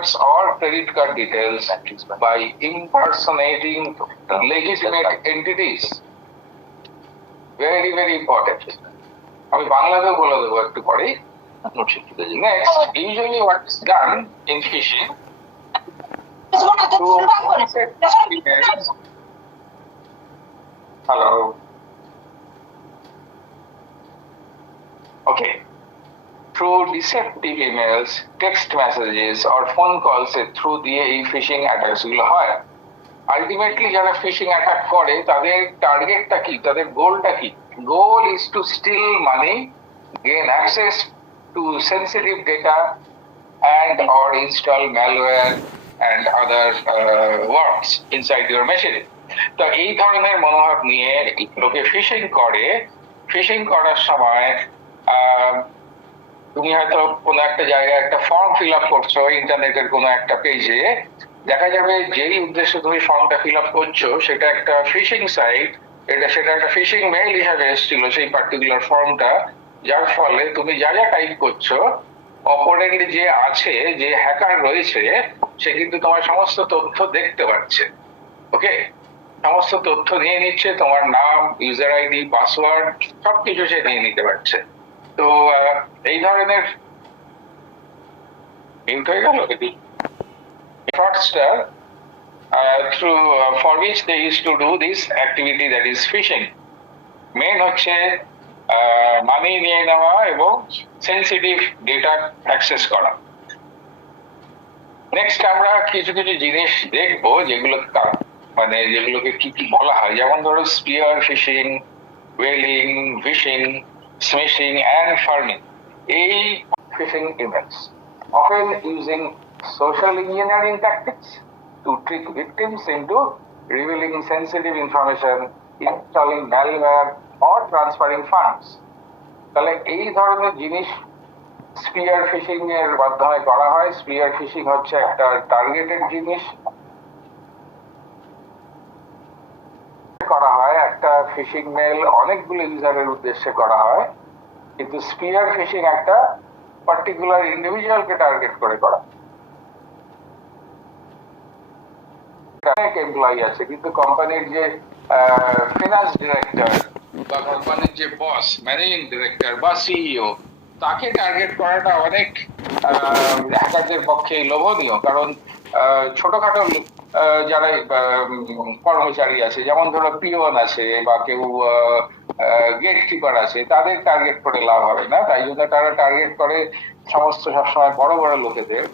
cards or credit card details by impersonating legitimate entities. Very, very important. আমি বাংলাতেও বলে দেবো একটু পরে। Next, usually what is done in phishing Hello. Okay. Through deceptive emails, text messages or phone calls through দিয়ে এই fishing attacks গুলো হয়। আলটিমেটলি যারা ফিশিং অ্যাটাক করে তাদের টার্গেটটা কি, তাদের গোলটা কি? Goal is to steal money, gain access to sensitive data and or install malware and other worms inside your machine. তো এই ধরনের মনোভাব নিয়ে লোকে ফিশিং করে। ফিশিং করার সময় তুমি হয়তো কোনো একটা জায়গায় একটা ফর্ম ফিল আপ করছো ইন্টারনেটের কোনো একটা পেজে, দেখা যাবে যেই উদ্দেশ্যে তুমি ফর্মটা ফিল আপ করছো সেটা একটা ফিশিং সাইট, সেটা একটা ফিশিং মেইল হিসাবে এসেছিল সেই পার্টিকুলার ফর্মটা, যার ফলে তুমি যা যা টাইপ করছো অপোনেন্ট যে আছে, যে হ্যাকার রয়েছে, সে কিন্তু তোমার সমস্ত তথ্য দেখতে পাচ্ছে। ওকে, সমস্ত তথ্য নিয়ে নিচ্ছে, তোমার নাম, ইউজার আইডি, পাসওয়ার্ড সবকিছু সে নিয়ে নিতে পারছে। তো এই ধরনের মিউট হয়ে গেল এটি fraudster through for which they used to do this activity, that is phishing. Main হচ্ছে মানি নিয়ে নেওয়া এবং সেন্সিটিভ ডেটা অ্যাক্সেস করা। নেক্সট আমরা কিছু কিছু জিনিস দেখবো যেগুলো মানে যেগুলোকে কি কি বলা হয়, যেমন ধরো spear phishing, whaling, phishing, smishing and pharming. এই phishing emails often using social engineering tactics to trick victims into revealing sensitive information, installing malware or transferring funds. তাহলে এই ধরনের জিনিস স্পিয়ার ফিশিং এর মাধ্যমে করা হয়। স্পিয়ার ফিশিং হচ্ছে একটা টার্গেটেড জিনিস করা হয়, একটা ফিশিং মেল অনেকগুলো ইউজারের উদ্দেশ্যে করা হয়, কিন্তু স্পিয়ার ফিশিং একটা পার্টিকুলার ইন্ডিভিজুয়ালকে টার্গেট করে করা। অনেক এমপ্লয়ি আছে, কিন্তু কোম্পানির যে ফিনান্স ডিরেক্টর বা কোম্পানির যে বস, ম্যানেজিং ডিরেক্টর বা সিইও, তাকে টার্গেট করাটা অনেক হ্যাকারদের পক্ষে লোভনীয়। কারণ ছোটখাটো যারা কর্মচারী আছে, যেমন ধরো পিওন আছে বা কেউ গেট কিপার আছে, তাদের টার্গেট করে লাভ হবে না। তাই জন্য তারা টার্গেট করে সমস্ত সবসময় বড় বড় লোকেদের।